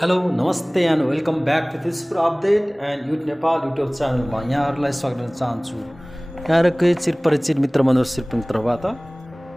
Hello नमस्ते and welcome back to फिल्सपुर update and youth Nepal YouTube च्यानलमा यहाँहरूलाई स्वागत गर्न चाहन्छु। यहाँहरूकै चिरपरिचित मित्र मनोज श्रीपुङ तर्फबाट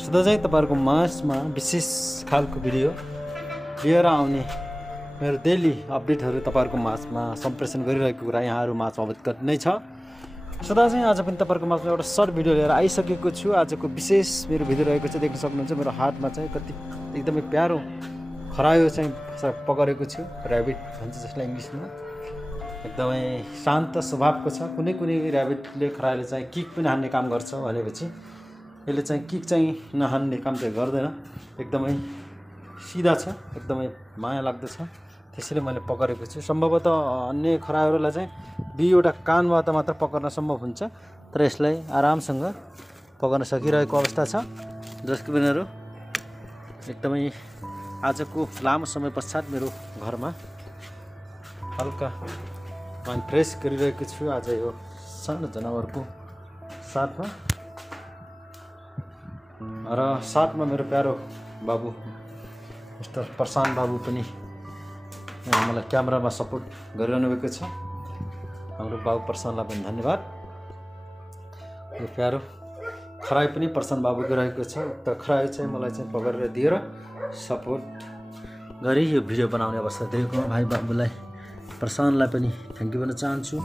सधैँ चाहिँ तपाईँहरूको माझमा विशेष खालको भिडियो लिएर आउने मेरो डेली अपडेटहरू तपाईँहरूको माझमा सम्प्रेषण गरिरहेको कुरा यहाँहरू माझमा अवगत नै छ। सदा चाहिँ आज पनि तपाईँहरूको माझमा एउटा सर्ट भिडियो लिएर आइसकेको छु। आजको विशेष मेरो भिडियो रहेको छ, देख्न सक्नुहुन्छ मेरो हातमा चाहिँ कति एकदमै प्यारो खरायो चाहिँ पकडेको छु, ऱ्याबिट भन्छ जसलाई इङ्ग्लिसमा। एकदमै शान्त स्वभावको छ। कुनै कुनै ऱ्याबिटले खरायोले चाहिँ किक पनि हान्ने काम गर्छ भनेपछि यसले चाहिँ किक चाहिँ नहान्ने काम चाहिँ गर्दैन, एकदमै सिधा छ, एकदमै माया लाग्दो छ। त्यसैले मैले पकडेको छु। सम्भवतः अन्य खरायोहरूलाई चाहिँ दुईवटा कानबाट मात्र पकड्न सम्भव हुन्छ, तर यसलाई आरामसँग पकड्न सकिरहेको अवस्था छ। जसको बिनाहरू एकदमै आजको लामो समय पश्चात मेरो घरमा हल्का माइन्ड फ्रेस गरिरहेको छु आज यो सानो जनावरको साथमा। र साथमा मेरो प्यारो बाबु मिस्टर प्रशान्त बाबु पनि मलाई क्यामेरामा सपोर्ट गरिरहनु भएको छ। हाम्रो बाबु प्रशान्तलाई पनि धन्यवाद। यो प्यारो खरायो पनि प्रशान्त बाबुको रहेको छ। उक्त खरायो चाहिँ मलाई चाहिँ पकडेर दिएर सपोर्ट गरी यो भिडियो बनाउने अवस्था दिएको भाइ बाबुलाई प्रशान्तलाई पनि थ्याङ्क यू भन्न चाहन्छु।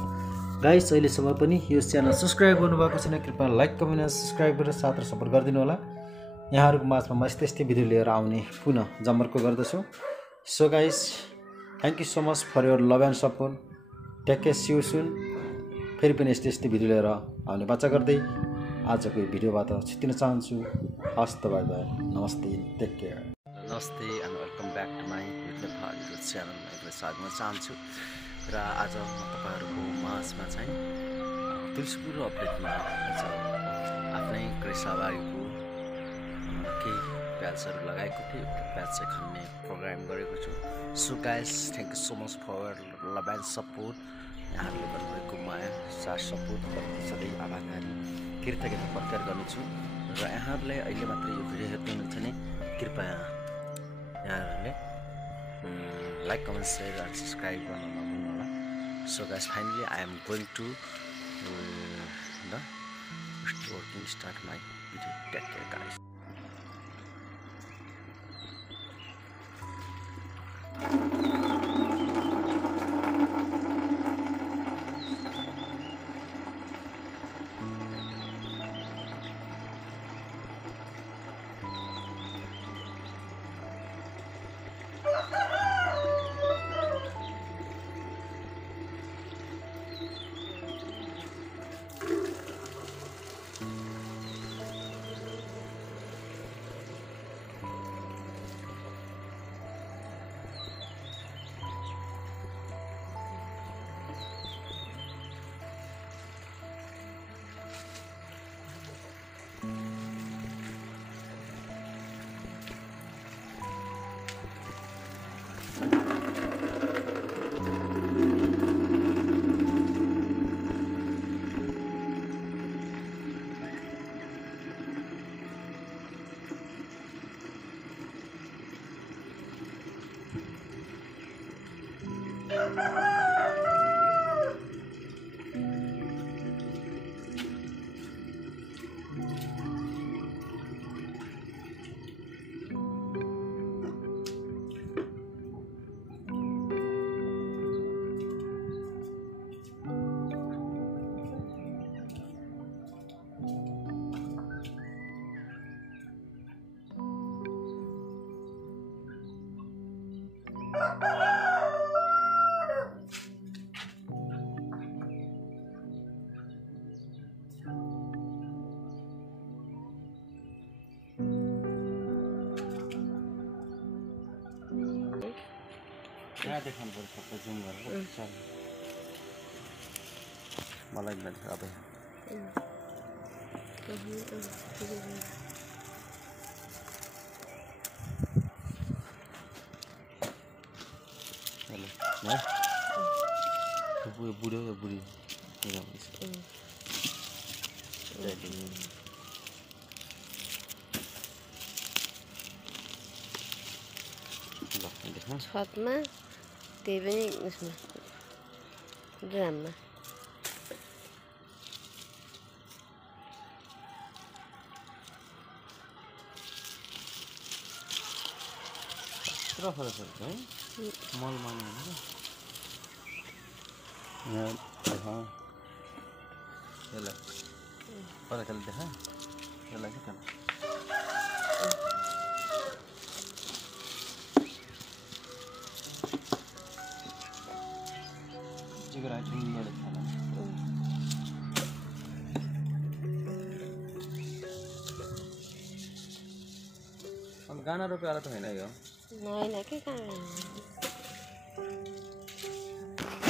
गाइस, अहिलेसम्म पनि यो च्यानल सब्सक्राइब गर्नुभएको छैन कृपया लाइक कमेन्ट सब्सक्राइब गरेर साथ र सपोर्ट गरिदिनु होला। यहाँहरूको माझमा म यस्तै भिडियो लिएर आउने पुनः जमर्को गर्दछु। So guys, thank you so much for your love and support. Take care, see you soon. फेरि पनि यस्तै भिडियो लिएर आउने बाचा गर्दै आजको यो भिडियोबाट छुट्टिन चाहन्छु। हस् त, बाई बाई, नमस्ते, टेक केयर। नमस्ते and welcome back to my youth Nepal YouTube च्यानलमा एकलाई स्वागत गर्न चाहन्छु। र आज म तपाईँहरूको माझमा चाहिँ फिल्सपुर अपडेटमा आफ्नै कृषिबारीको केही प्याजहरू लगाएको थिएँ। प्याज चाहिँ खन्ने प्रोग्राम गरेको छु। So guys, thank you so much for love and support. यहाँहरूले गर्नुभएको माया साथ सपोर्ट सधैँ आभारी कृतज्ञता प्रकट गर्नेछु। र यहाँहरूले अहिले मात्रै यो भिडियो हेर्दै हुनुहुन्छ भने कृपया यहाँहरूले like comment share and subscribe गर्न नभुल्नु होला। So guys, finally I am going to the working start my video. Take care guys. यहाँ देखाउनु पर्छ सबै जुम गरेर चल मलाई भन्छ अब हेलो है बुढो या बुढी छतमा त्यही पनि उसमा ड्राममा पुरा फरक छ है मल मान्नु यहाँ यसलाई फरकले देखा यसलाई के खानु चिकन आइटम बडे खाना अब गाना रोपेवाला त होइन यो होइन के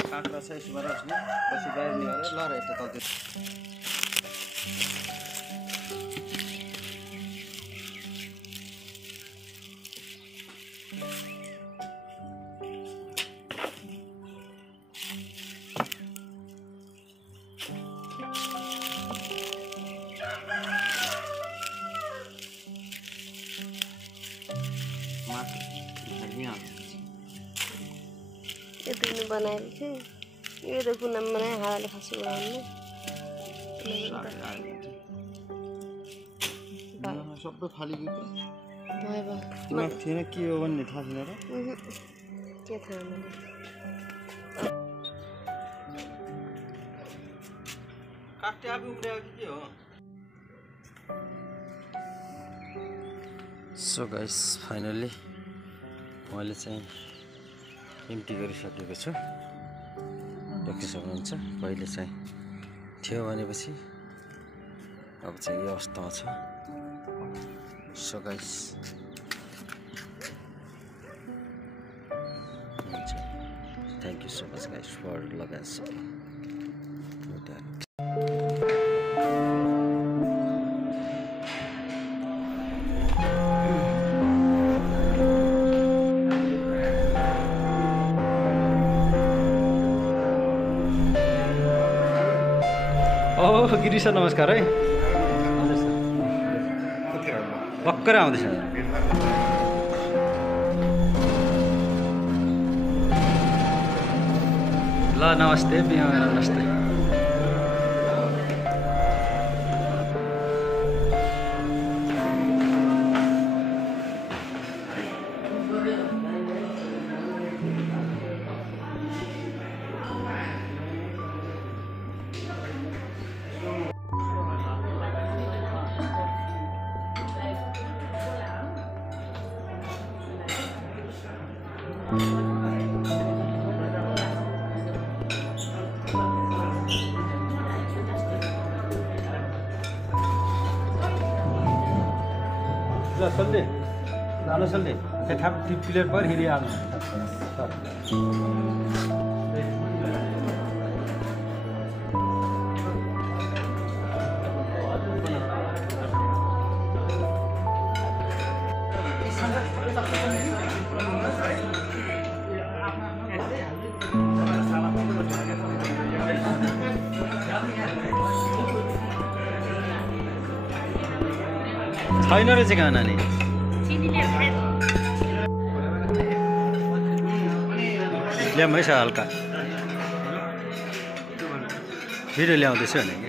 काँक्रा छ यसमा राख्नु पछि बाहिर निकालेर ल यता तल यति बनाएको थियो यो त कुना बनाए हावाले खसी उडाउनु सबै फालिगयो भयो दिमाग थिएन के हो भन्ने थाहा थिएन र के थाहा मलाई काट्टे आफै उम्रिएको कि के हो सो गाइस फाइनली मैले चाहिँ एम्टी गरिसकेको छु देख्न सक्नुहुन्छ पहिले चाहिँ थियो भनेपछि अब चाहिँ यो अवस्थामा छ सो गाइस हुन्छ thank you so much guys for love and support Giri sir नमस्कार है भर्खरै आउँदैछ ल नमस्ते नमस्ते चल्दै जानु चल्दै ठ्याप प्लेट पर हेरि आउनु छैन रहेछ गाना नि ल्याम है हल्का भिडियो ल्याउँदैछु भने कि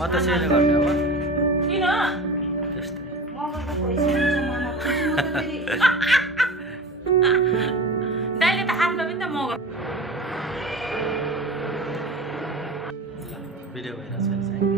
म त सेले गर्ने अब त्यस्तै दाइले त हातमा पनि त मगर भिडियो भइरहेको छ